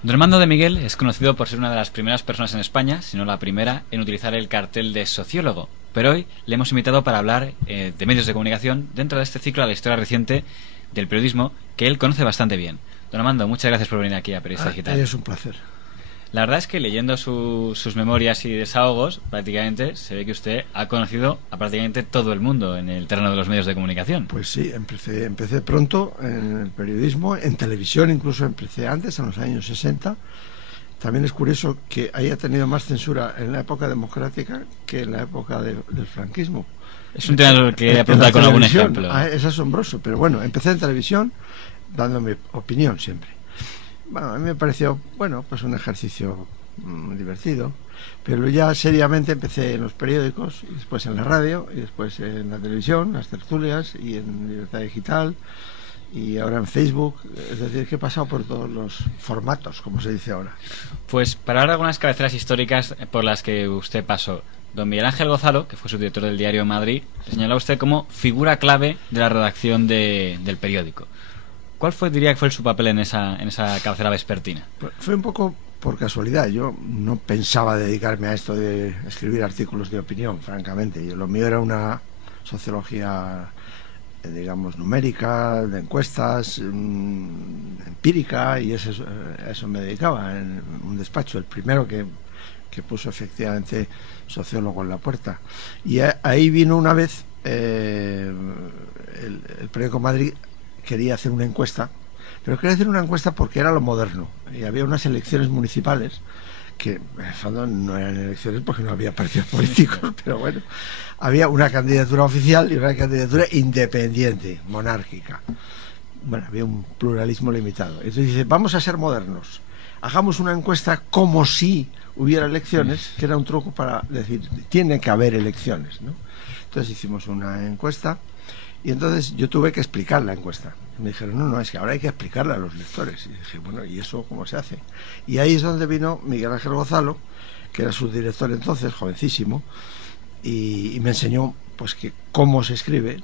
Don Armando de Miguel es conocido por ser una de las primeras personas en España, si no la primera, en utilizar el cartel de sociólogo. Pero hoy le hemos invitado para hablar de medios de comunicación dentro de este ciclo a la historia reciente del periodismo que él conoce bastante bien. Don Armando, muchas gracias por venir aquí a Periodista Digital. Es un placer. La verdad es que leyendo sus memorias y desahogos, prácticamente se ve que usted ha conocido a prácticamente todo el mundo en el terreno de los medios de comunicación. Pues sí, empecé pronto en el periodismo, en televisión incluso empecé antes, en los años 60. También es curioso que haya tenido más censura en la época democrática que en la época del franquismo. Es un tema que quería preguntar con algún ejemplo. Es asombroso, pero bueno, empecé en televisión dando mi opinión siempre. Bueno, a mí me pareció, pues un ejercicio divertido, pero ya seriamente empecé en los periódicos, y después en la radio, y después en la televisión, las tertulias, y en Libertad Digital, y ahora en Facebook. Es decir, que he pasado por todos los formatos, como se dice ahora. Pues para hablar de algunas cabeceras históricas por las que usted pasó, don Miguel Ángel Gozalo, que fue subdirector del Diario de Madrid, le señaló a usted como figura clave de la redacción del periódico. ¿Cuál diría que fue su papel en esa cabecera vespertina? Fue un poco por casualidad. Yo no pensaba dedicarme a esto de escribir artículos de opinión, francamente. Lo mío era una sociología, digamos, numérica, de encuestas, empírica, y a eso me dedicaba en un despacho, el primero que puso efectivamente sociólogo en la puerta. Y ahí vino una vez el periódico Madrid quería hacer una encuesta, pero quería hacer una encuesta porque era lo moderno, y había unas elecciones municipales que en el fondo no eran elecciones porque no había partidos políticos, pero bueno, había una candidatura oficial y una candidatura independiente, monárquica. Bueno, había un pluralismo limitado. Entonces dice, vamos a ser modernos, hagamos una encuesta como si hubiera elecciones, que era un truco para decir, tiene que haber elecciones, ¿no? Entonces hicimos una encuesta. Y entonces yo tuve que explicar la encuesta. Me dijeron, no, es que ahora hay que explicarla a los lectores. Y dije, bueno, ¿y eso cómo se hace? Y ahí es donde vino Miguel Ángel Gozalo, que era subdirector entonces, jovencísimo, y me enseñó pues que cómo se escribe,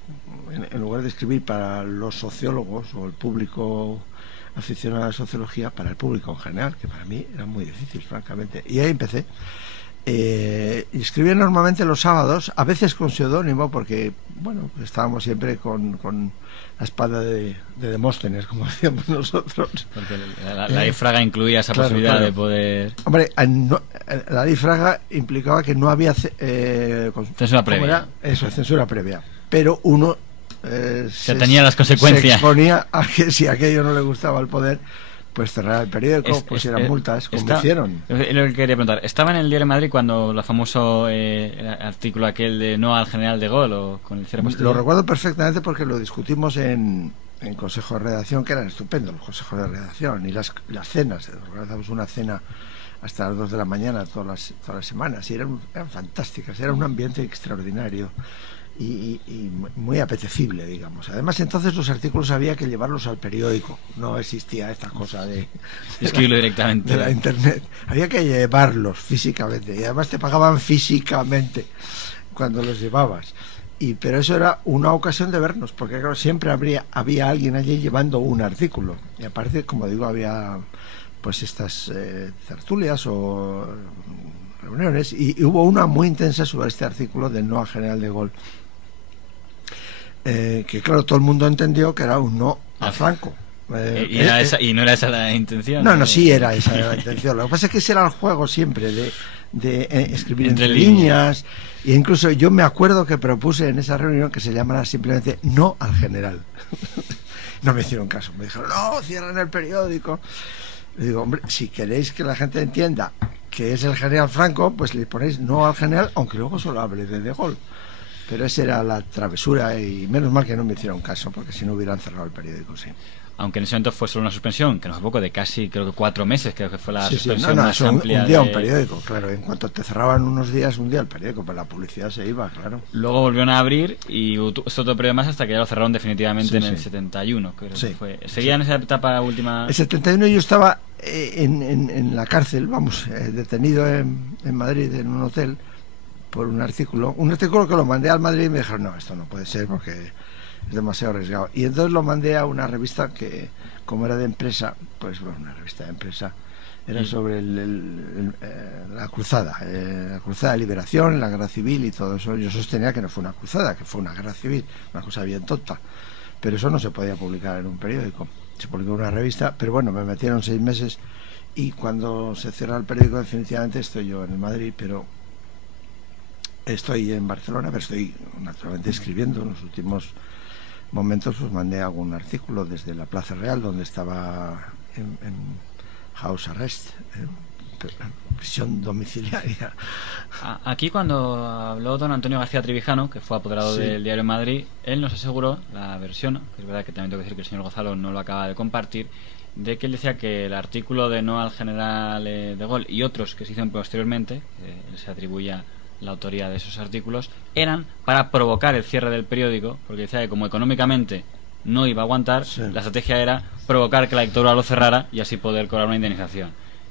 en lugar de escribir para los sociólogos o el público aficionado a la sociología, para el público en general, que para mí era muy difícil, francamente. Y ahí empecé. Y escribía normalmente los sábados, a veces con seudónimo, porque bueno, estábamos siempre con la espada de Demóstenes, como decíamos nosotros. Porque la difraga incluía esa posibilidad de poder... Hombre, la difraga implicaba que no había censura previa. Eso, censura previa. Pero uno se tenía las consecuencias. Se exponía a que si aquello no le gustaba al poder, pues cerrar el periódico, pusieran multas, como hicieron. Lo que quería preguntar, ¿estaba en el Diario de Madrid cuando el famoso artículo aquel de no al general de Gaulle o con el cierre posterior? Lo recuerdo perfectamente porque lo discutimos en Consejo de Redacción, que eran estupendos los consejos de redacción, y las cenas. Organizamos una cena hasta las 2 de la mañana todas las semanas, y eran fantásticas, era un ambiente extraordinario. Y muy apetecible, digamos. Además, entonces los artículos había que llevarlos al periódico, no existía esta cosa de escribirlo directamente de la internet, había que llevarlos físicamente, y además te pagaban físicamente cuando los llevabas. Pero eso era una ocasión de vernos, porque claro, siempre había alguien allí llevando un artículo, y aparte, como digo, había pues estas tertulias o reuniones, y hubo una muy intensa sobre este artículo del no al general de Gaulle, que claro, todo el mundo entendió que era un no a Franco. Y no era esa la intención. No, sí era esa la intención. Lo que pasa es que ese era el juego siempre de escribir entre líneas. E incluso yo me acuerdo que propuse en esa reunión que se llamara simplemente no al general. No me hicieron caso, me dijeron, no, cierran el periódico. Le digo, hombre, si queréis que la gente entienda que es el general Franco, pues le ponéis no al general, aunque luego solo hable de Gaulle. Pero esa era la travesura, y menos mal que no me hicieron caso, porque si no hubieran cerrado el periódico, sí. Aunque en ese momento fue solo una suspensión, que no fue poco, de casi, creo que 4 meses, creo que fue la suspensión más amplia. Un día un periódico, claro. En cuanto te cerraban unos días, un día el periódico, pues la publicidad se iba, claro. Luego volvieron a abrir y esto otro periodo más hasta que ya lo cerraron definitivamente en el 71, creo que fue. ¿Seguía en esa etapa última? El 71 yo estaba en la cárcel, detenido en Madrid, en un hotel, por un artículo que lo mandé al Madrid, y me dijeron, no, esto no puede ser porque es demasiado arriesgado. Y entonces lo mandé a una revista que, como era de empresa, pues bueno, una revista de empresa, Era sobre la cruzada de liberación, la guerra civil y todo eso. Yo sostenía que no fue una cruzada, que fue una guerra civil, una cosa bien tonta. Pero eso no se podía publicar en un periódico, se publicó en una revista. Pero bueno, me metieron 6 meses y cuando se cierra el periódico definitivamente estoy yo en el Madrid, pero estoy en Barcelona, pero estoy naturalmente escribiendo. En los últimos momentos pues mandé algún artículo desde la Plaza Real, donde estaba en house arrest, prisión domiciliaria. Aquí cuando habló don Antonio García Trevijano, que fue apoderado del Diario de Madrid, él nos aseguró la versión, que es verdad que también tengo que decir que el señor Gonzalo no lo acaba de compartir, de que él decía que el artículo de No al general de Gaulle y otros que se hicieron posteriormente, él se atribuía la autoría de esos artículos, eran para provocar el cierre del periódico, porque decía que como económicamente no iba a aguantar, la estrategia era provocar que la dictadura lo cerrara y así poder cobrar una indemnización.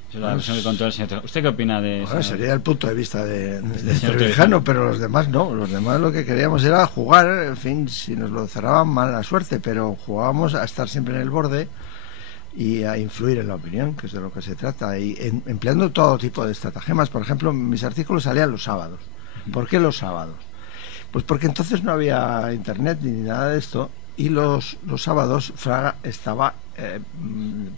Esa es la versión que contó el señor. ¿Usted qué opina de eso? Bueno, sería el punto de vista de Trevijano, pero los demás no. Los demás lo que queríamos era jugar, en fin, si nos lo cerraban, mala suerte, pero jugábamos a estar siempre en el borde y a influir en la opinión, que es de lo que se trata, y empleando todo tipo de estratagemas. Por ejemplo, mis artículos salían los sábados. ¿Por qué los sábados? Pues porque entonces no había internet ni nada de esto, y los sábados Fraga estaba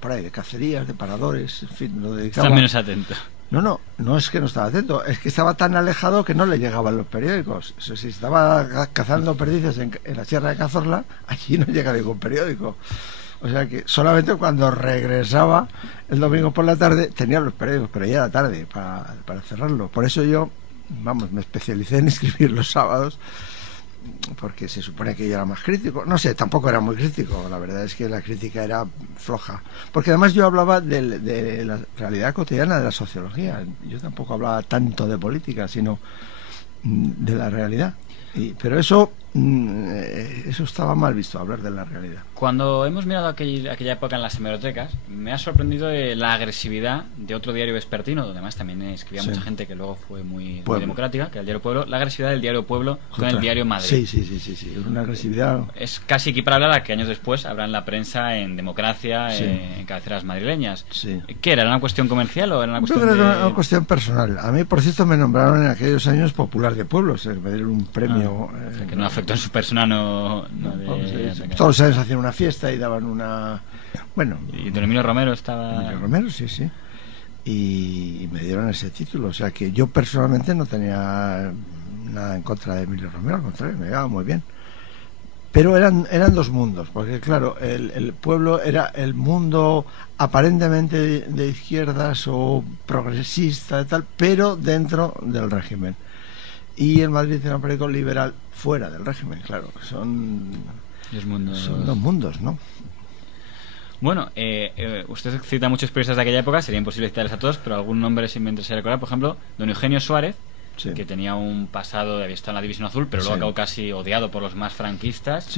por ahí de cacerías, de paradores, en fin, lo dedicaba. Está menos atento. No es que no estaba atento, es que estaba tan alejado que no le llegaban los periódicos. Eso, si estaba cazando perdices en la Sierra de Cazorla, allí no llega ningún periódico. O sea que solamente cuando regresaba el domingo por la tarde tenía los periódicos, pero ya era tarde para cerrarlo. Por eso yo, me especialicé en escribir los sábados, porque se supone que yo era más crítico. No sé, tampoco era muy crítico, la verdad es que la crítica era floja, porque además yo hablaba de la realidad cotidiana, de la sociología. Yo tampoco hablaba tanto de política, sino de la realidad. Pero eso estaba mal visto, hablar de la realidad. Cuando hemos mirado aquella época en las hemerotecas, me ha sorprendido la agresividad de otro diario vespertino, donde además también escribía mucha gente que luego fue muy democrática, que era el diario Pueblo, la agresividad del diario Pueblo con el diario Madrid. Sí, una agresividad. Es casi equiparable a la que años después habrá en la prensa, en Democracia, en cabeceras madrileñas. Sí. ¿Qué era? ¿Era una cuestión comercial o era una cuestión era una cuestión personal? A mí, por cierto, me nombraron en aquellos años popular de pueblos, me dieron un premio. Que no afectó en su persona, todos los años hacían una fiesta y daban una... Bueno... Y don Emilio Romero estaba... Emilio Romero, sí. Y me dieron ese título. O sea que yo personalmente no tenía nada en contra de Emilio Romero, al contrario, me llevaba muy bien. Pero eran dos mundos, porque claro, el Pueblo era el mundo aparentemente de izquierdas o progresista y tal, pero dentro del régimen. Y el Madrid era un periódico liberal fuera del régimen, claro. Son dos mundos, ¿no? Bueno, usted cita muchos periodistas de aquella época, sería imposible citarles a todos, pero algún nombre sí me interesaría recordar. Por ejemplo, don Eugenio Suárez, que tenía un pasado, había estado en la División Azul, pero luego acabó casi odiado por los más franquistas.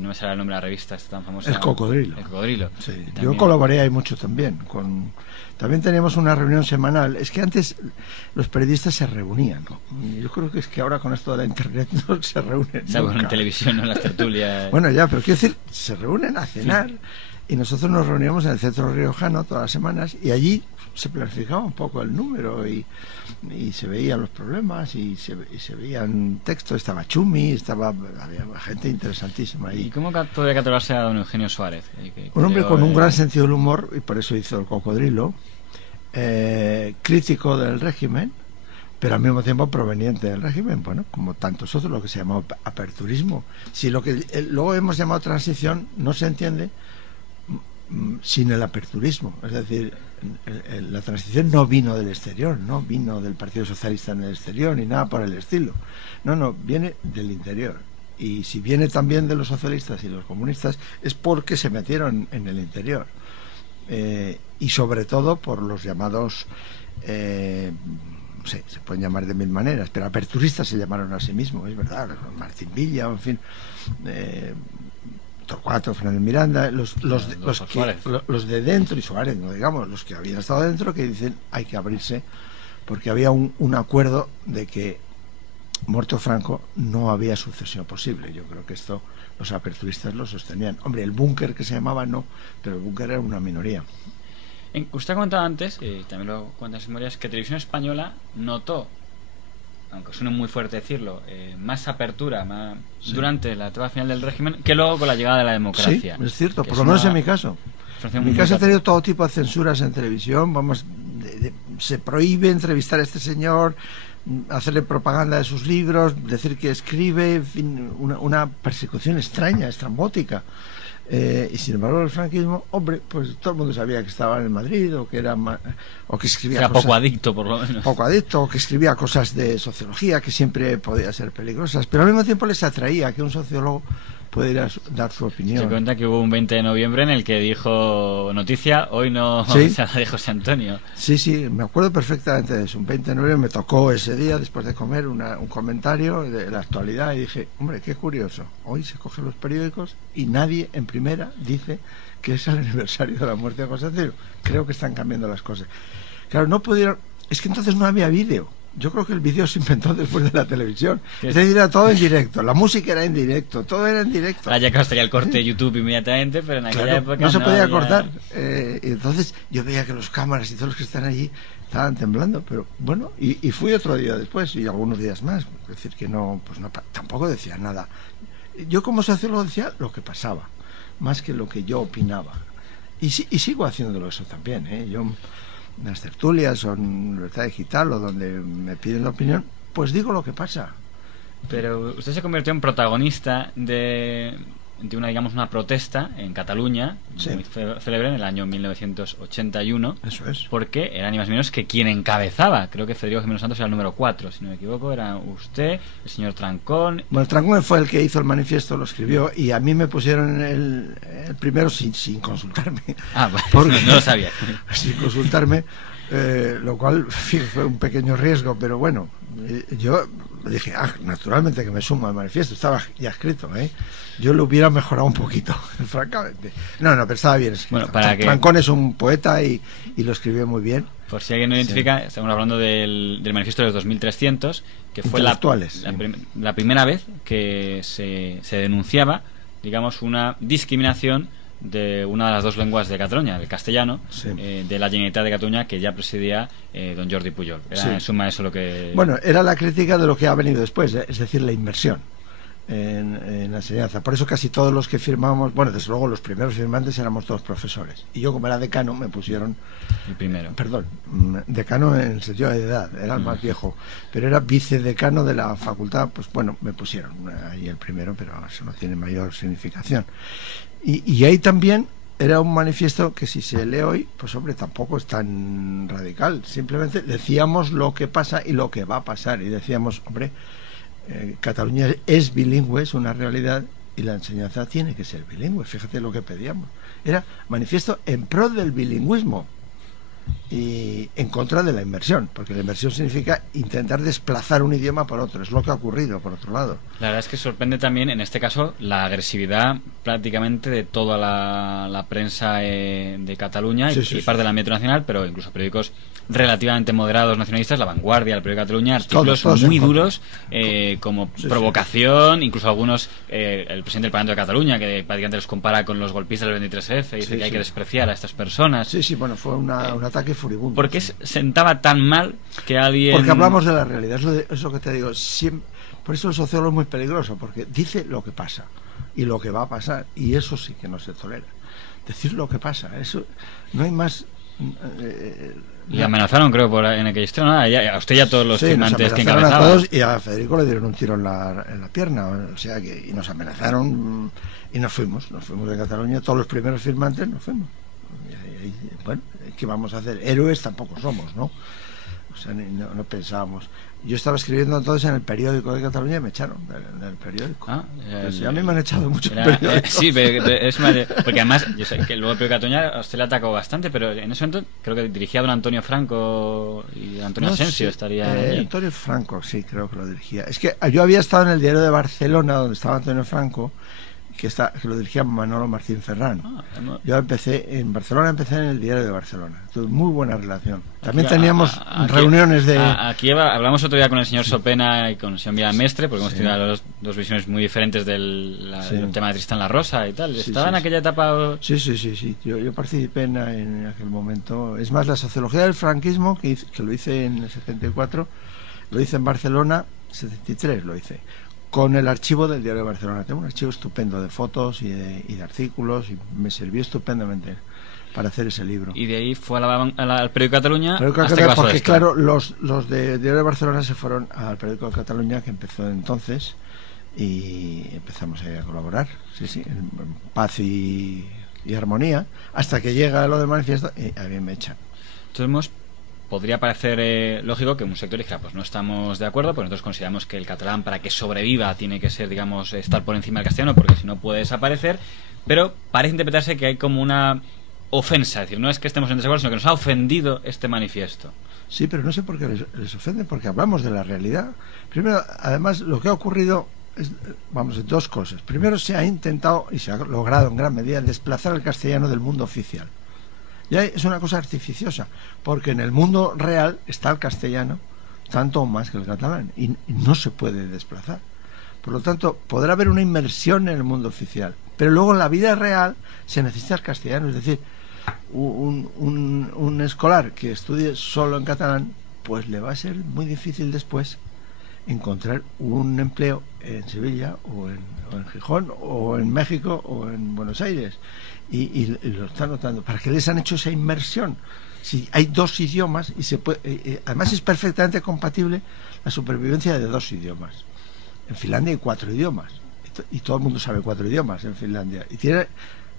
No me sale el nombre de la revista, es tan famosa. El Cocodrilo. El Cocodrilo. Sí. Yo colaboré ahí mucho también. También teníamos una reunión semanal. Es que antes los periodistas se reunían, ¿no? Yo creo que es que ahora con esto de la internet no se reúnen. En televisión, ¿no? En las tertulias. Bueno, ya, pero quiero decir, se reúnen a cenar. Y nosotros nos reuníamos en el Centro Riojano todas las semanas y allí se planificaba un poco el número y se veían los problemas y se veían textos. Estaba Chumi, había gente interesantísima ahí. ¿Y cómo podría catalogarse a don Eugenio Suárez? Un hombre con un gran sentido del humor, y por eso hizo El Cocodrilo, crítico del régimen, pero al mismo tiempo proveniente del régimen, bueno, como tantos otros, lo que se llamó aperturismo. Si lo que luego hemos llamado transición no se entiende sin el aperturismo, es decir, la transición no vino del exterior, no vino del Partido Socialista en el exterior ni nada por el estilo, no, viene del interior, y si viene también de los socialistas y los comunistas es porque se metieron en el interior, y sobre todo por los llamados no sé, se pueden llamar de mil maneras, pero aperturistas se llamaron a sí mismos, es verdad, Martín Villa, en fin, Torcuato, Fernández Miranda, los de dentro, y Suárez, no digamos, los que habían estado dentro, que dicen hay que abrirse, porque había un acuerdo de que muerto Franco no había sucesión posible. Yo creo que esto los aperturistas lo sostenían. Hombre, el búnker que se llamaba no, pero el búnker era una minoría. Usted ha comentado antes, y también lo cuenta en sus memorias, que Televisión Española notó, aunque suene muy fuerte decirlo, más apertura durante la etapa final del régimen que luego con la llegada de la democracia. Sí, es cierto, por lo menos en mi caso. En mi caso ha tenido todo tipo de censuras en televisión. Se prohíbe entrevistar a este señor, hacerle propaganda de sus libros, decir que escribe, en fin, una persecución extraña, estrambótica. Y sin embargo el franquismo, hombre, pues todo el mundo sabía que estaba en Madrid, o que era o que escribía cosas, poco adicto, por lo menos. Poco adicto, o que escribía cosas de sociología que siempre podían ser peligrosas, pero al mismo tiempo les atraía que un sociólogo pudiera dar su opinión. Se cuenta que hubo un 20 de noviembre en el que dijo noticia, hoy no, ¿sí? Se la de José Antonio. Sí, me acuerdo perfectamente de eso. Un 20 de noviembre me tocó ese día, después de comer, un comentario de la actualidad, y dije, hombre, qué curioso, hoy se cogen los periódicos y nadie en primera dice que es el aniversario de la muerte de José Antonio. Creo que están cambiando las cosas. Claro, no pudieron, es que entonces no había vídeo. Yo creo que el vídeo se inventó después de la televisión. Es decir, era todo en directo, la música era en directo, todo era en directo. Ahora ya que estaría el corte de YouTube inmediatamente, pero en aquella época no se podía cortar. Y entonces yo veía que los cámaras y todos los que están allí estaban temblando, pero bueno, y fui otro día después y algunos días más. Es decir, que no, pues no, tampoco decía nada. Yo como sociólogo decía lo que pasaba, más que lo que yo opinaba. Y sigo haciéndolo eso también, Yo, en las tertulias o en Libertad Digital o donde me piden la opinión, pues digo lo que pasa. Pero usted se convirtió en protagonista de una, digamos, una protesta en Cataluña, sí, muy célebre, en el año 1981. Eso es. Porque era ni más ni menos que quien encabezaba. Creo que Federico Jiménez Santos era el número 4, si no me equivoco. Era usted, el señor Trancón. Bueno, Trancón fue el que hizo el manifiesto, lo escribió, y a mí me pusieron el primero sin consultarme. Ah, bueno, porque, no lo sabía. Sin consultarme, lo cual fue un pequeño riesgo, pero bueno, yo dije, naturalmente que me sumo al manifiesto, estaba ya escrito, Yo lo hubiera mejorado un poquito, francamente. No, pero estaba bien escrito. Bueno, Trancón es un poeta y lo escribió muy bien. Por si alguien no identifica, estamos hablando del manifiesto de los 2300, que fue la primera vez que se denunciaba, digamos, una discriminación de una de las dos lenguas de Cataluña, el castellano, sí, de la Generalitat de Cataluña, que ya presidía don Jordi Pujol. Era en suma eso lo que... Bueno, era la crítica de lo que ha venido después, es decir, la inmersión en la enseñanza. Por eso casi todos los que firmamos, bueno, desde luego los primeros firmantes éramos todos profesores. Y yo, como era decano, me pusieron... El primero. Perdón, decano en el sentido de edad, era el más viejo, pero era vicedecano de la facultad, pues bueno, me pusieron ahí el primero, pero eso no tiene mayor significación. Y ahí también era un manifiesto que, si se lee hoy, pues hombre, tampoco es tan radical. Simplemente decíamos lo que pasa y lo que va a pasar. Y decíamos, hombre, Cataluña es bilingüe, es una realidad, y la enseñanza tiene que ser bilingüe. Fíjate lo que pedíamos. Era manifiesto en pro del bilingüismo y en contra de la inmersión, porque la inmersión significa intentar desplazar un idioma por otro. Es lo que ha ocurrido, por otro lado. La verdad es que sorprende también, en este caso, la agresividad prácticamente de toda la prensa de Cataluña y parte del ámbito nacional, pero incluso periódicos relativamente moderados nacionalistas, La Vanguardia, el periódico de Cataluña, artículos todos muy duros, como provocación, incluso algunos, el presidente del Parlamento de Cataluña, que prácticamente los compara con los golpistas del 23F, y dice que hay que despreciar a estas personas. Bueno, fue un ataque furibundo. ¿Por qué sentaba tan mal que alguien...? Porque hablamos de la realidad, es lo que te digo, siempre. Por eso el sociólogo es muy peligroso, porque dice lo que pasa y lo que va a pasar, y eso sí que no se tolera. Decir lo que pasa, eso no hay más. Le amenazaron, creo, en aquella historia, a usted y a todos los firmantes que encabezaban. A todos, y a Federico le dieron un tiro en la pierna, o sea que, y nos amenazaron, y nos fuimos de Cataluña, todos los primeros firmantes nos fuimos. Y, bueno, ¿qué vamos a hacer? Héroes tampoco somos, ¿no? O sea, no pensábamos. Yo estaba escribiendo entonces en el periódico de Cataluña y me echaron del periódico. A mí me han echado mucho periódicos. Sí, porque además, yo sé que luego el periódico de Cataluña a usted le atacó bastante, pero en ese momento creo que dirigía a don Antonio Franco y don Antonio Asensio estaría allí. Antonio Franco, sí, creo que lo dirigía. Es que yo había estado en el diario de Barcelona, donde estaba Antonio Franco, que lo dirigía Manolo Martín Ferrán. Yo empecé en Barcelona, empecé en el Diario de Barcelona. Tuve muy buena relación. También teníamos reuniones de... Aquí hablamos otro día con el señor Sopena y con el señor Villamestre, porque hemos tenido dos visiones muy diferentes del tema de Tristán La Rosa y tal. ¿Estaba en aquella etapa? Sí. Yo participé en aquel momento. Es más, la sociología del franquismo, que lo hice en el 74, lo hice en Barcelona, 73 lo hice, con el archivo del Diario de Barcelona. Tengo un archivo estupendo de fotos y de artículos, y me sirvió estupendamente para hacer ese libro. Y de ahí fue al Periódico de Cataluña. Porque claro, los de Diario de Barcelona se fueron al Periódico de Cataluña, que empezó entonces, y empezamos a colaborar, en paz y armonía, hasta que llega lo del manifiesto y a mí me echan. Entonces podría parecer lógico que un sector dijera, pues no estamos de acuerdo, pues nosotros consideramos que el catalán, para que sobreviva, tiene que ser, digamos, estar por encima del castellano, porque si no puede desaparecer, pero parece interpretarse que hay como una ofensa, es decir, no es que estemos en desacuerdo, sino que nos ha ofendido este manifiesto. Sí, pero no sé por qué les ofende, porque hablamos de la realidad. Primero, además, lo que ha ocurrido es, dos cosas. Primero, se ha intentado, y se ha logrado en gran medida, desplazar el castellano del mundo oficial. Ya es una cosa artificiosa, porque en el mundo real está el castellano tanto o más que el catalán, y no se puede desplazar. Por lo tanto, podrá haber una inmersión en el mundo oficial, pero luego en la vida real se necesita el castellano. Es decir, un escolar que estudie solo en catalán, pues le va a ser muy difícil después encontrar un empleo en Sevilla o en Gijón o en México o en Buenos Aires, y lo están notando. ¿Para qué les han hecho esa inmersión? Si hay dos idiomas, y se puede, además es perfectamente compatible la supervivencia de dos idiomas. En Finlandia hay 4 idiomas, y todo el mundo sabe 4 idiomas en Finlandia, y tiene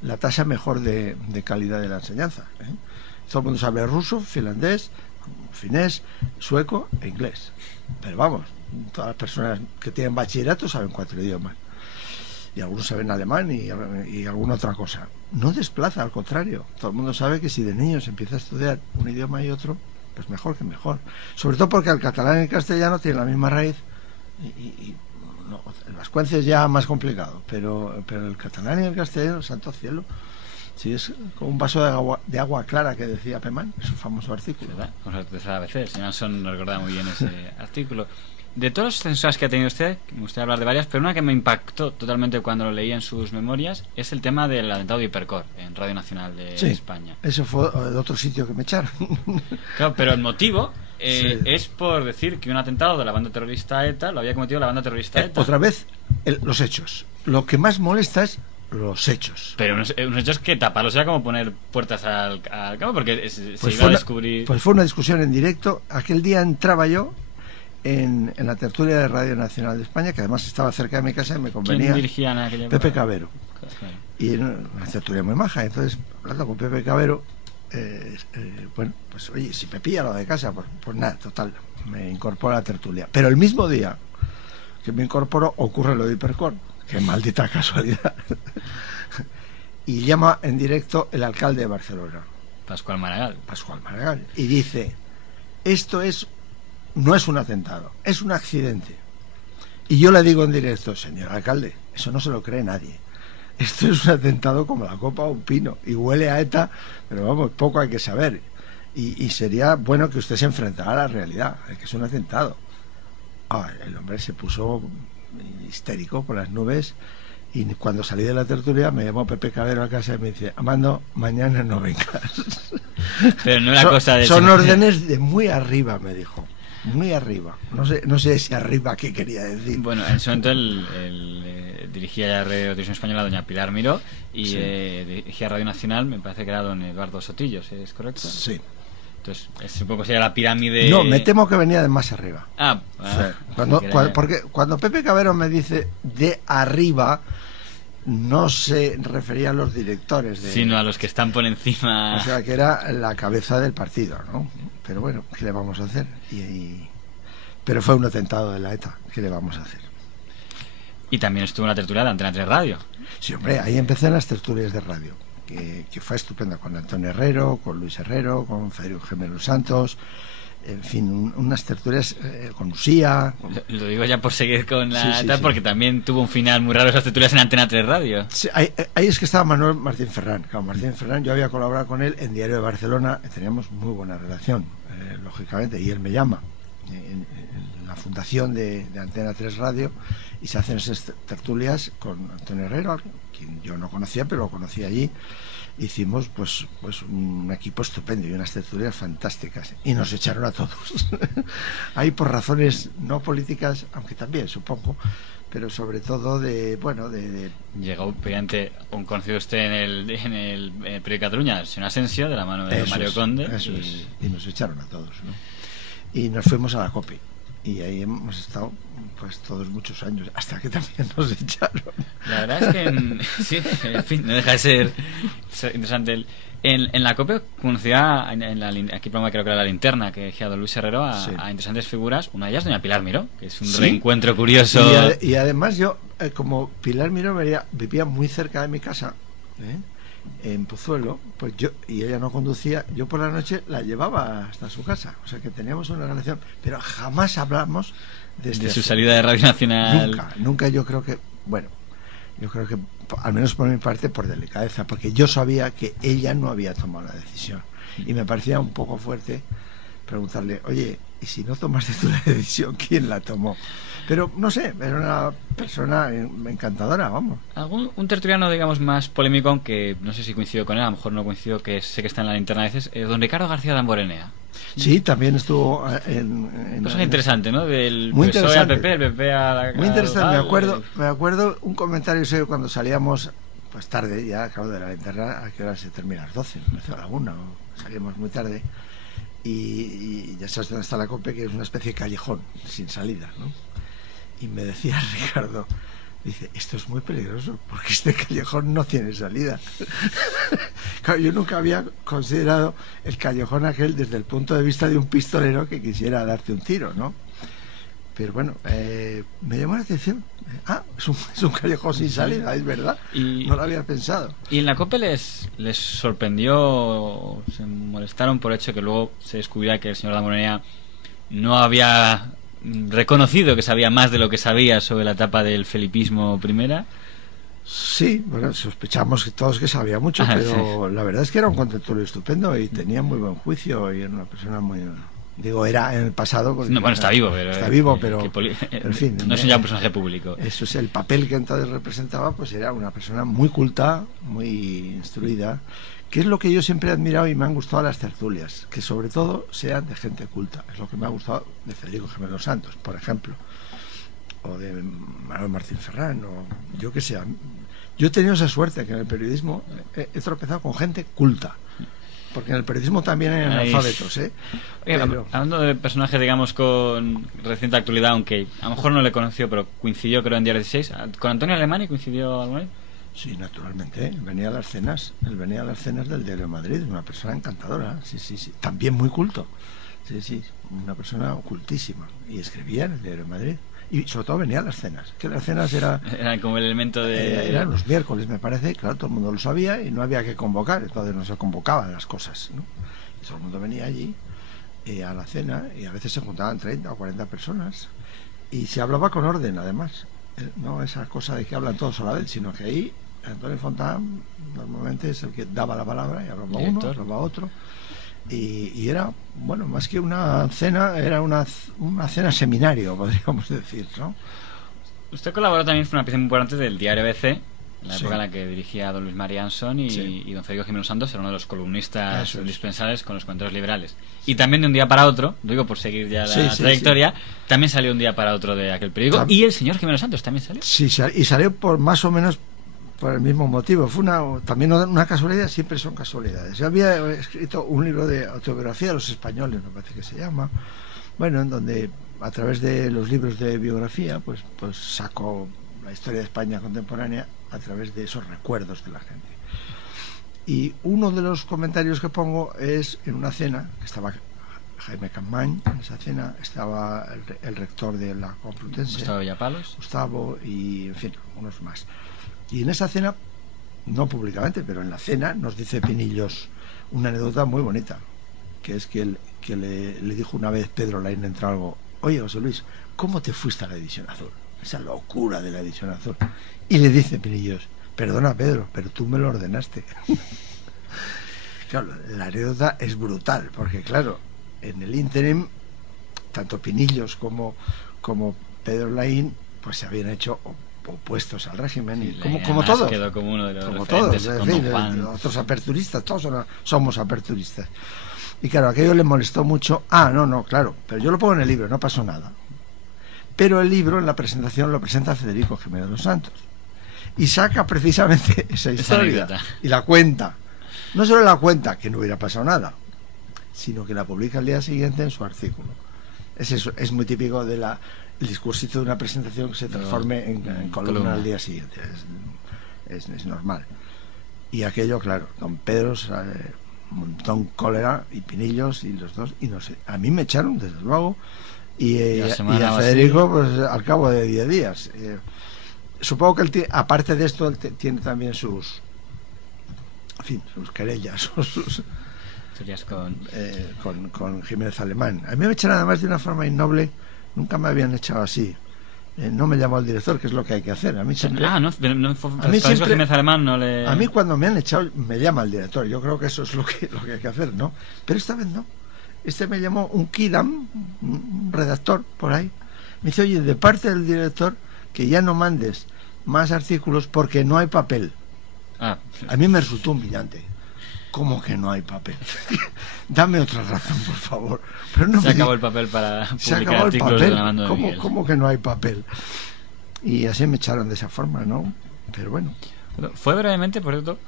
la tasa mejor de calidad de la enseñanza, ¿eh? Todo el mundo sabe ruso, finlandés, finés, sueco e inglés. Pero vamos, todas las personas que tienen bachillerato saben 4 idiomas, y algunos saben alemán y alguna otra cosa. No desplaza, al contrario. Todo el mundo sabe que si de niños empieza a estudiar un idioma y otro, pues mejor que mejor. Sobre todo porque el catalán y el castellano tienen la misma raíz, y no, el vascuence es ya más complicado, pero el catalán y el castellano, santo cielo, sí, es como un vaso de agua clara, que decía Pemán, es un famoso artículo. Con los ABC, el señor Anson nos recordaba muy bien ese artículo. De todas las censuras que ha tenido usted, me gustaría hablar de varias, pero una que me impactó totalmente cuando lo leí en sus memorias es el tema del atentado de Hipercor en Radio Nacional de España. Eso fue el otro sitio que me echaron. Claro, pero el motivo es por decir que un atentado de la banda terrorista ETA lo había cometido la banda terrorista ETA. Otra vez, los hechos. Lo que más molesta es los hechos. Pero unos hechos que taparlos era como poner puertas al campo, porque se iba a descubrir... Pues fue una discusión en directo. Aquel día entraba yo en la tertulia de Radio Nacional de España, que además estaba cerca de mi casa y me convenía. ¿Quién dirigía en aquella época? Pepe Cabero. Claro. Y era una tertulia muy maja. Entonces, hablando con Pepe Cabero, bueno, pues oye, si me pilla lo de casa, pues nada, total, me incorporo a la tertulia. Pero el mismo día que me incorporo ocurre lo de Hipercor. Qué maldita casualidad. Y llama en directo el alcalde de Barcelona, Pascual Maragall, y dice: esto no es un atentado, es un accidente. Y yo le digo en directo: señor alcalde, eso no se lo cree nadie. Esto es un atentado como la copa o un pino, y huele a ETA, pero vamos, poco hay que saber. Y sería bueno que usted se enfrentara a la realidad, que es un atentado. El hombre se puso histérico por las nubes, y cuando salí de la tertulia me llamó Pepe Cabero a casa y me dice: Amando, mañana no vengas. Pero no era cosa de... Son órdenes de muy arriba, me dijo. Muy arriba. No sé si arriba qué quería decir. Bueno, en ese momento dirigía ya Radio Televisión Española doña Pilar Miró, y dirigía Radio Nacional, me parece que era don Eduardo Sotillos, ¿es correcto? Sí. Entonces, supongo que sería la pirámide... No, me temo que venía de más arriba. Sí. Porque cuando Pepe Cabero me dice de arriba, no se refería a los directores sino a los que están por encima. O sea, que era la cabeza del partido, ¿no? Pero bueno, ¿qué le vamos a hacer? Pero fue un atentado de la ETA, ¿qué le vamos a hacer? Y también estuvo en la tertulia de Antena 3 Radio. Sí, hombre, ahí empecé en las tertulias de radio, que fue estupenda, con Antonio Herrero, con Luis Herrero, con Federico Gemelo Santos, en fin, unas tertulias con Usía. Lo digo ya por seguir con la Sí, tal, sí. porque también tuvo un final muy raro esas tertulias en Antena 3 Radio. Sí, ahí es que estaba Manuel Martín Ferrán. Claro, Martín Ferrán, yo había colaborado con él en Diario de Barcelona, teníamos muy buena relación, lógicamente, y él me llama en la fundación de Antena 3 Radio, y se hacen esas tertulias con Antonio Herrero, quien yo no conocía, pero lo conocí allí. Hicimos pues un equipo estupendo y unas tertulias fantásticas, y nos echaron a todos ahí por razones no políticas, aunque también supongo, pero sobre todo de Llegó obviamente un conocido usted en el periódico Cataluña, el señor Asensio, de la mano de Mario Conde. Y nos echaron a todos, ¿no? Y nos fuimos a la COPE, y ahí hemos estado pues todos muchos años, hasta que también nos echaron. La verdad es que sí, en fin, no deja de ser interesante. En la COPE conocía aquí programa, creo que era La Linterna, que decía don Luis Herrero a interesantes figuras. Una de ellas doña Pilar Miró, que es un reencuentro curioso. Y además yo, como Pilar Miró vivía muy cerca de mi casa, en Pozuelo, pues y ella no conducía, yo por la noche la llevaba hasta su casa, o sea que teníamos una relación, pero jamás hablamos de su salida de Radio Nacional. Nunca. Yo creo que al menos por mi parte, por delicadeza, porque yo sabía que ella no había tomado la decisión, y me parecía un poco fuerte preguntarle, oye, y si no tomaste tú la decisión, ¿quién la tomó? Pero no sé, era una persona encantadora, vamos. Un tertuliano, digamos, más polémico, aunque no sé si coincido con él, a lo mejor no coincido, que sé que está en La Linterna a veces, don Ricardo García Damborenea. Sí, también estuvo en cosa interesante, ¿no? Del muy PSOE al interesante. PP, el PP a la... Muy interesante, me acuerdo un comentario suyo cuando salíamos, pues tarde, ya acabo de La Linterna, ¿a qué hora se termina? A las 12, a la 1, salíamos muy tarde, y ya sabes dónde está la COPE, que es una especie de callejón, sin salida, ¿no? Y me decía Ricardo, dice, esto es muy peligroso, porque este callejón no tiene salida. Claro, yo nunca había considerado el callejón aquel desde el punto de vista de un pistolero que quisiera darte un tiro, ¿no? Pero bueno, me llamó la atención. Es un callejón sin salida, es verdad. No lo había pensado. ¿Y en la COPE les sorprendió, se molestaron por el hecho que luego se descubriera que el señor Damborenea no había reconocido que sabía más de lo que sabía sobre la etapa del felipismo primera? Sí, bueno, sospechamos todos que sabía mucho, pero la verdad es que era un contertulio estupendo y tenía muy buen juicio, y era una persona muy... Digo, era en el pasado... Porque no, bueno, está vivo, pero en fin... No es ya un personaje público. Eso es el papel que entonces representaba, pues era una persona muy culta, muy instruida, que es lo que yo siempre he admirado y me han gustado las tertulias, que sobre todo sean de gente culta. Es lo que me ha gustado de Federico Jiménez Santos, por ejemplo, o de Manuel Martín Ferrán, o yo que sé. Yo he tenido esa suerte que en el periodismo he tropezado con gente culta, porque en el periodismo también hay analfabetos, Hablando de personajes, digamos, con reciente actualidad, aunque a lo mejor no le conoció, pero coincidió, creo, en Diario 16, ¿con Antonio Alemany coincidió alguna vez? Sí, naturalmente, él venía a las cenas del Diario de Madrid, una persona encantadora, sí, también muy culto, sí, una persona ocultísima, y escribía en el Diario de Madrid, y sobre todo venía a las cenas, que las cenas eran como el elemento de... eran los miércoles, me parece, claro, todo el mundo lo sabía y no había que convocar, entonces no se convocaban las cosas, ¿no? Y todo el mundo venía allí a la cena, y a veces se juntaban 30 o 40 personas, y se hablaba con orden, además, no esa cosa de que hablan todos a la vez, sino que ahí Antonio Fontán normalmente es el que daba la palabra, y hablaba uno, hablaba otro, y era, bueno, más que una cena, era una cena seminario, podríamos decir, ¿no? Usted colaboró también, fue una pieza muy importante del diario ABC, en la época en la que dirigía a don Luis María Anson, y don Federico Jiménez Santos era uno de los columnistas indispensables con los comentarios liberales. Y también de un día para otro, digo por seguir ya la trayectoria, también salió un día para otro de aquel periódico, y el señor Jiménez Santos también salió. Sí, y salió por más o menos por el mismo motivo. Fue también una casualidad, siempre son casualidades. Yo había escrito un libro de autobiografía de los españoles, me parece que se llama, bueno, en donde a través de los libros de biografía pues saco la historia de España contemporánea a través de esos recuerdos de la gente. Y uno de los comentarios que pongo es en una cena que estaba Jaime Campmany. En esa cena estaba el rector de la Complutense, Gustavo Villapalos, y en fin, unos más. Y en esa cena, no públicamente, pero en la cena, nos dice Pinillos una anécdota muy bonita, que es que que le dijo una vez Pedro Laín entre algo: oye, José Luis, ¿cómo te fuiste a la edición azul? Esa locura de la edición azul. Y le dice Pinillos: perdona, Pedro, pero tú me lo ordenaste. Claro, la anécdota es brutal, porque claro, en el ínterim, tanto Pinillos como Pedro Laín pues se habían hecho opuestos al régimen, y como todos, quedó como uno de los como todos, es decir, otros aperturistas, todos somos aperturistas. Y claro, aquello le molestó mucho. No, claro, pero yo lo pongo en el libro, no pasó nada. Pero el libro, en la presentación, lo presenta Federico Jiménez Los Santos y saca precisamente esa historia y la cuenta. No solo la cuenta, que no hubiera pasado nada, sino que la publica al día siguiente en su artículo. Es muy típico de el discursito de una presentación que se transforme en columna al día siguiente. Es normal. Y aquello, claro, don Pedro montó un cólera, y Pinillos, y los dos, y no sé, a mí me echaron, desde luego, y a Federico, pues al cabo de 10 días. Supongo que él aparte de esto, él tiene también sus querellas, con Jiménez Alemán. A mí me echaron además de una forma innoble, nunca me habían echado así. No me llamó el director, que es lo que hay que hacer. A mí siempre, Jiménez Alemán no le... A mí cuando me han echado me llama el director. Yo creo que eso es lo que hay que hacer, ¿no? Pero esta vez no. Me llamó un Kidam, un redactor por ahí. Me dice: oye, de parte del director, que ya no mandes más artículos porque no hay papel. A mí me resultó humillante. ¿Cómo que no hay papel? Dame otra razón, por favor. Pero no acabó el papel para publicar artículos de la mano de Miguel. ¿Cómo que no hay papel? Y así me echaron de esa forma, ¿no? Pero bueno. Fue brevemente, por cierto,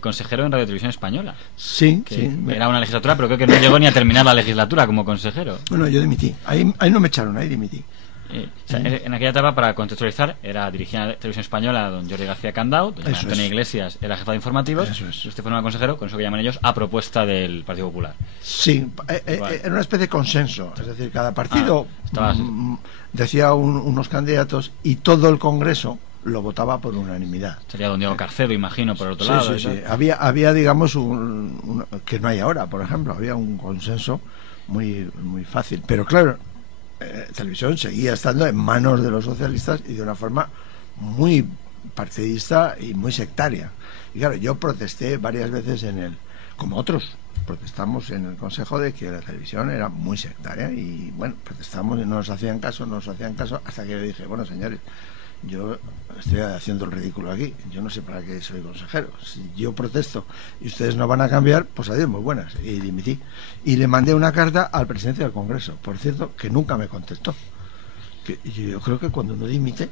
consejero en Radio Televisión Española. Sí. Era una legislatura, pero creo que no llegó ni a terminar la legislatura como consejero. Bueno, yo dimití. Ahí no me echaron, ahí dimití. En aquella etapa, para contextualizar, dirigía la Televisión Española don Jordi García Candau, don Antonio Iglesias era jefa de informativos, y usted fue consejero, con eso que llaman ellos, a propuesta del Partido Popular. Sí, era una especie de consenso, es decir, cada partido decía unos candidatos y todo el Congreso lo votaba por unanimidad. Sería don Diego Carcedo, imagino, por otro lado. Sí. Había digamos, que no hay ahora, por ejemplo, había un consenso muy fácil, pero claro, Televisión seguía estando en manos de los socialistas y de una forma muy partidista y muy sectaria. Y claro, yo protesté varias veces como otros, protestamos en el Consejo de que la televisión era muy sectaria, y bueno, protestamos y no nos hacían caso, hasta que yo dije: bueno, señores, yo estoy haciendo el ridículo aquí, yo no sé para qué soy consejero. Si yo protesto y ustedes no van a cambiar, pues adiós, muy buenas. Y dimití. Y le mandé una carta al presidente del Congreso, por cierto, que nunca me contestó. Yo creo que cuando uno dimite,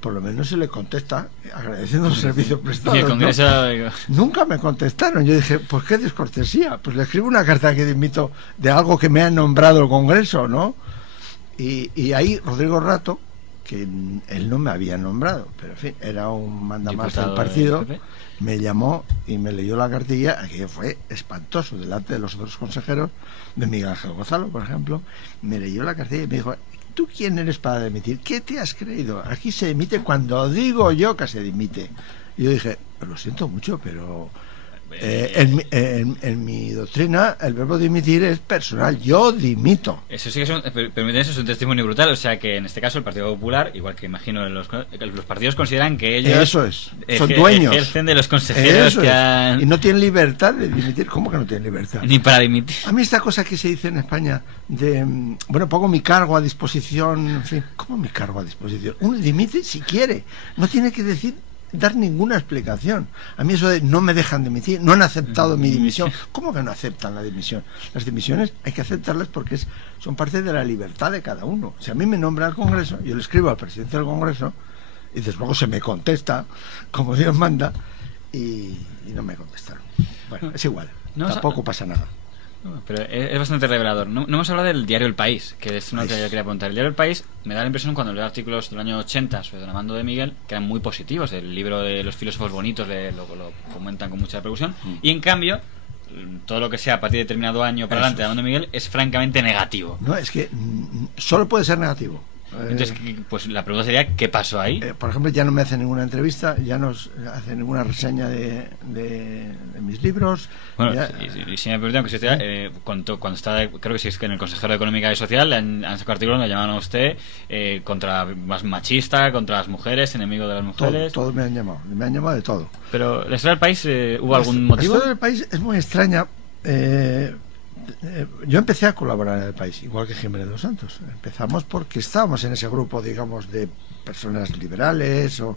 por lo menos se le contesta agradeciendo los servicios prestados. Y el Congreso... ¿no? Nunca me contestaron. Yo dije: pues qué descortesía, pues le escribo una carta que dimito de algo que me ha nombrado el Congreso, ¿no? Y ahí Rodrigo Rato, que él no me había nombrado, pero en fin, era un mandamás del partido, me llamó y me leyó la cartilla. Aquello fue espantoso delante de los otros consejeros, de Miguel Ángel Gonzalo, por ejemplo. Me leyó la cartilla y me dijo: ¿tú quién eres para dimitir? ¿Qué te has creído? Aquí se dimite cuando digo yo que se dimite. Y yo dije: lo siento mucho, pero en mi doctrina el verbo dimitir es personal, yo dimito. Eso sí que eso es un testimonio brutal. O sea que en este caso el Partido Popular, igual que imagino los partidos, consideran que ellos son dueños, ejercen de los consejeros y no tienen libertad de dimitir. ¿Cómo que no tienen libertad? Ni para dimitir. A mí esta cosa que se dice en España de pongo mi cargo a disposición, en fin, ¿cómo mi cargo a disposición? Uno dimite si quiere, no tiene que dar ninguna explicación. A mí eso de no me dejan dimitir, no han aceptado mi dimisión. ¿Cómo que no aceptan la dimisión? Las dimisiones hay que aceptarlas porque son parte de la libertad de cada uno. Si a mí me nombra el Congreso, yo le escribo al presidente del Congreso y desde luego se me contesta como Dios manda, y no me contestaron. Bueno, es igual, tampoco pasa nada. Pero es bastante revelador. No hemos hablado del diario El País, que es una que yo quería preguntar. El diario El País me da la impresión, cuando leo artículos del año 80 sobre Don Armando de Miguel, que eran muy positivos. El libro de los filósofos bonitos lo comentan con mucha repercusión. Y en cambio, todo lo que sea a partir de determinado año para adelante de Armando de Miguel es francamente negativo. No, es que solo puede ser negativo. Entonces, pues la pregunta sería, ¿qué pasó ahí? Por ejemplo, ya no me hace ninguna entrevista, ya no hace ninguna reseña de mis libros. Bueno, ya, si me permiten, cuando estaba, creo que sí, es que en el Consejero de Económica y Social han sacado artículos donde llaman a usted contra más machista, contra las mujeres, enemigo de las mujeres. Todos me han llamado de todo. Pero la historia del país, ¿hubo algún motivo? La historia del país es muy extraña. Yo empecé a colaborar en El País, igual que Jiménez dos Santos. Empezamos porque estábamos en ese grupo, digamos, de personas liberales o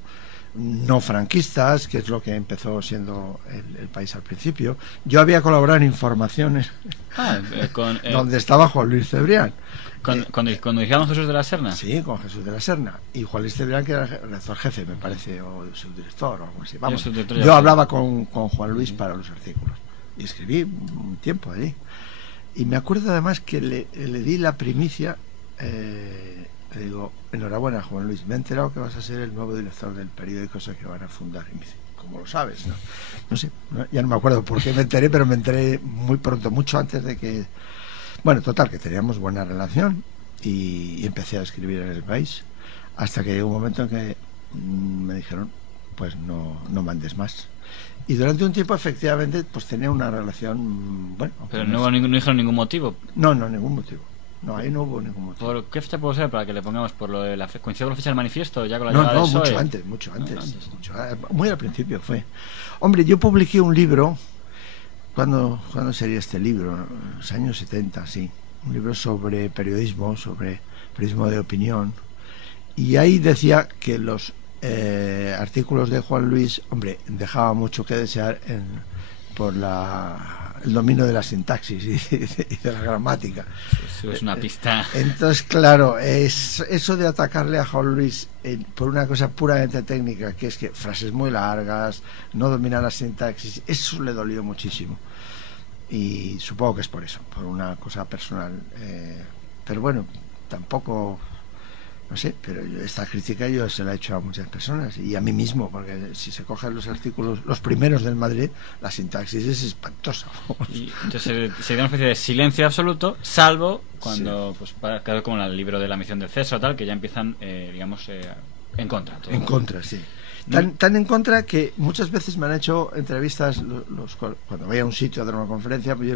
no franquistas, que es lo que empezó siendo el País al principio. Yo había colaborado en Informaciones, donde estaba Juan Luis Cebrián. ¿Cuando dijeron Jesús de la Serna? Sí, con Jesús de la Serna. Y Juan Luis Cebrián, que era el redactor jefe, me parece, o subdirector, o algo así. Vamos, yo hablaba con Juan Luis para los artículos. Y escribí un tiempo allí. Y me acuerdo además que le di la primicia, le digo, enhorabuena Juan Luis, me he enterado que vas a ser el nuevo director del periódico ese que van a fundar. Y me dice, ¿cómo lo sabes? No sé, ya no me acuerdo por qué me enteré, pero me enteré muy pronto, mucho antes de que... Bueno, total, que teníamos buena relación y empecé a escribir en El País, hasta que llegó un momento en que me dijeron, pues no mandes más. Y durante un tiempo, efectivamente, pues tenía una relación, bueno... Pero no dijeron ningún motivo. No, ningún motivo. No, ahí no hubo ningún motivo. ¿Por qué fecha puede ser para que le pongamos? ¿Por lo de la coincidió con la fecha del manifiesto? Ya con la llegada del PSOE? Mucho antes. Muy al principio fue. Hombre, yo publiqué un libro, ¿cuándo sería este libro? En los años 70, sí. Un libro sobre periodismo de opinión. Y ahí decía que los artículos de Juan Luis, hombre, dejaba mucho que desear por el dominio de la sintaxis y de la gramática. Eso es una pista. Entonces, claro, eso de atacarle a Juan Luis por una cosa puramente técnica, que es que frases muy largas, no domina la sintaxis, eso le dolió muchísimo. Y supongo que es por eso, por una cosa personal. Pero bueno, tampoco... No sé, pero esta crítica yo se la he hecho a muchas personas y a mí mismo, porque si se cogen los artículos, los primeros del Madrid, la sintaxis es espantosa. Y entonces se dio una especie de silencio absoluto, salvo cuando, sí, pues claro, como el libro de la misión de César o tal, que ya empiezan, digamos, en contra. Todo. En contra, sí. Tan en contra que muchas veces me han hecho entrevistas, cuando voy a un sitio a dar una conferencia, pues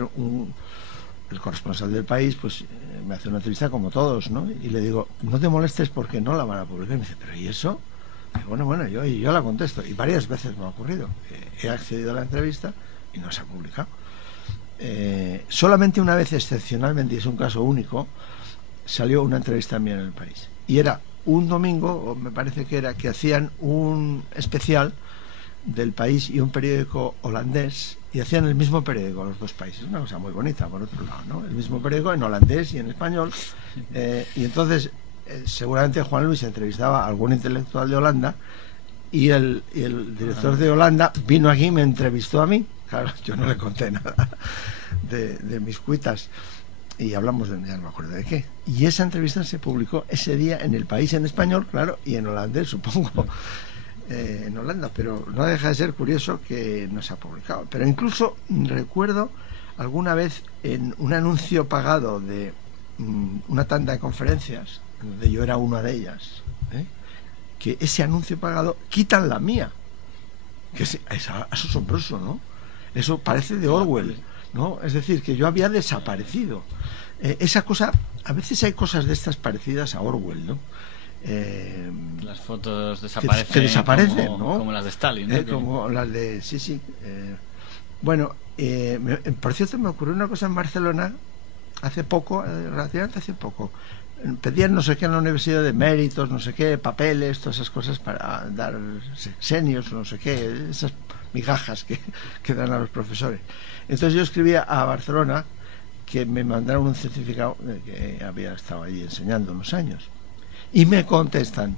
el corresponsal del País pues me hace una entrevista como todos, ¿no? Y le digo, no te molestes porque no la van a publicar. Y me dice, ¿pero y eso? Y bueno, yo la contesto. Y varias veces me ha ocurrido. He accedido a la entrevista y no se ha publicado. Solamente una vez, excepcionalmente, y es un caso único, salió una entrevista mía en El País. Y era un domingo, o me parece que era, que hacían un especial del País y un periódico holandés, y hacían el mismo periódico los dos países, una cosa muy bonita por otro lado, ¿no? El mismo periódico en holandés y en español, y entonces seguramente Juan Luis entrevistaba a algún intelectual de Holanda y el director de Holanda vino aquí y me entrevistó a mí. Claro, yo no le conté nada de mis cuitas y hablamos de, ya no me acuerdo de qué, y esa entrevista se publicó ese día en El País en español, claro, y en holandés, supongo. En Holanda, pero no deja de ser curioso que no se ha publicado. Pero incluso recuerdo alguna vez en un anuncio pagado de una tanda de conferencias, donde yo era una de ellas, que ese anuncio pagado quitan la mía, que es asombroso, ¿no? Eso parece de Orwell, ¿no? Es decir, que yo había desaparecido. Esa cosa, a veces hay cosas de estas parecidas a Orwell, ¿no? Las fotos desaparecen, que desaparecen, ¿no? Como las de Stalin, ¿no? Como las de... Sí. Bueno, por cierto, me ocurrió una cosa en Barcelona hace poco, relativamente hace poco. Pedían no sé qué en la universidad de méritos, no sé qué, papeles, todas esas cosas para dar sexenios, no sé qué, esas migajas que dan a los profesores. Entonces yo escribía a Barcelona que me mandaron un certificado de que había estado allí enseñando unos años. Y me contestan,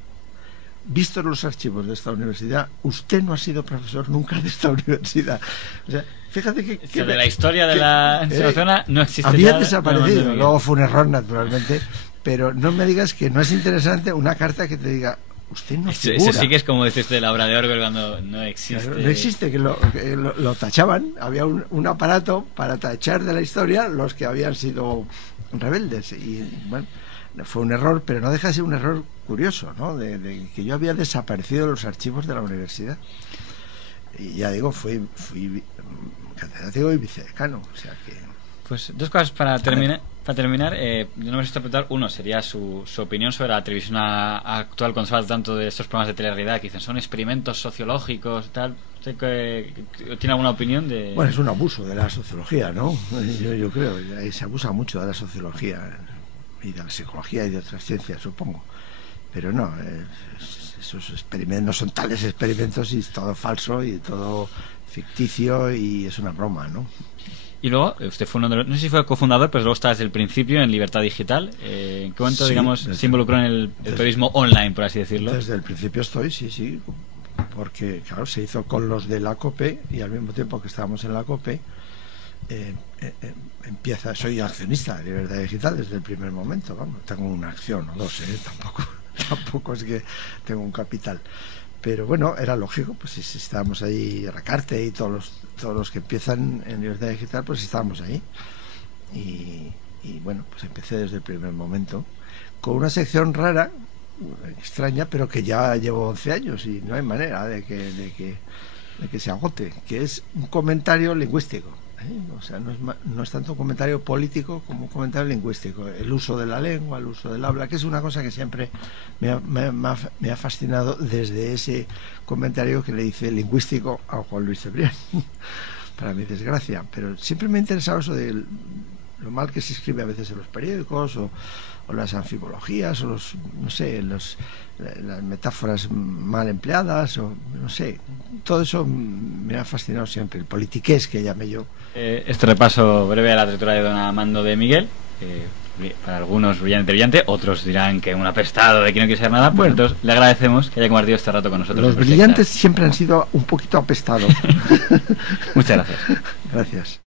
vistos los archivos de esta universidad, usted no ha sido profesor nunca de esta universidad. O sea, fíjate que de la historia de la institución no existe. Había desaparecido, luego fue un error naturalmente, pero no me digas que no es interesante una carta que te diga, usted no figura. Eso sí que es como decís de la obra de Orwell cuando no existe. Claro, no existe, que lo tachaban, había un aparato para tachar de la historia los que habían sido rebeldes y bueno... fue un error, pero no deja de ser un error curioso, ¿no? De que yo había desaparecido de los archivos de la universidad. Y ya digo, fui catedrático y vicedecano, o sea que... Pues dos cosas para terminar. Yo no me gusta preguntar. Uno sería su opinión sobre la televisión actual, cuando se habla tanto de estos programas de telerrealidad que dicen son experimentos sociológicos, tal. ¿Usted tiene alguna opinión de...? Bueno, es un abuso de la sociología, ¿no? Yo creo, se abusa mucho de la sociología y de la psicología y de otras ciencias, supongo. Pero no, esos experimentos no son tales experimentos y es todo falso y todo ficticio y es una broma, ¿no? Y luego, usted fue uno de los, no sé si fue cofundador, pero luego está desde el principio en Libertad Digital. ¿En qué momento, Sí, digamos, se involucró en el periodismo online, por así decirlo? Desde el principio estoy, sí, porque, claro, se hizo con los de la COPE y al mismo tiempo que estábamos en la COPE, soy accionista de Libertad Digital desde el primer momento, vamos, tengo una acción o dos, tampoco es que tengo un capital. Pero bueno, era lógico, pues si estábamos ahí, Racarte y todos los que empiezan en Libertad Digital, pues estábamos ahí. Y bueno, pues empecé desde el primer momento, con una sección rara, extraña, pero que ya llevo 11 años y no hay manera de que se agote, que es un comentario lingüístico. O sea, no es tanto un comentario político como un comentario lingüístico, el uso de la lengua, el uso del habla, que es una cosa que siempre me ha fascinado desde ese comentario que le hice lingüístico a Juan Luis Cebrián, para mi desgracia, pero siempre me ha interesado eso de lo mal que se escribe a veces en los periódicos o las anfipologías o las metáforas mal empleadas o no sé, todo eso me ha fascinado siempre, el politiqués que llamé yo. Este repaso breve a la trayectoria de don Armando de Miguel, para algunos brillante, otros dirán que un apestado de que no quiere ser nada, pues entonces le agradecemos que haya compartido este rato con nosotros. Los brillantes siempre han sido un poquito apestados. Muchas gracias. Gracias.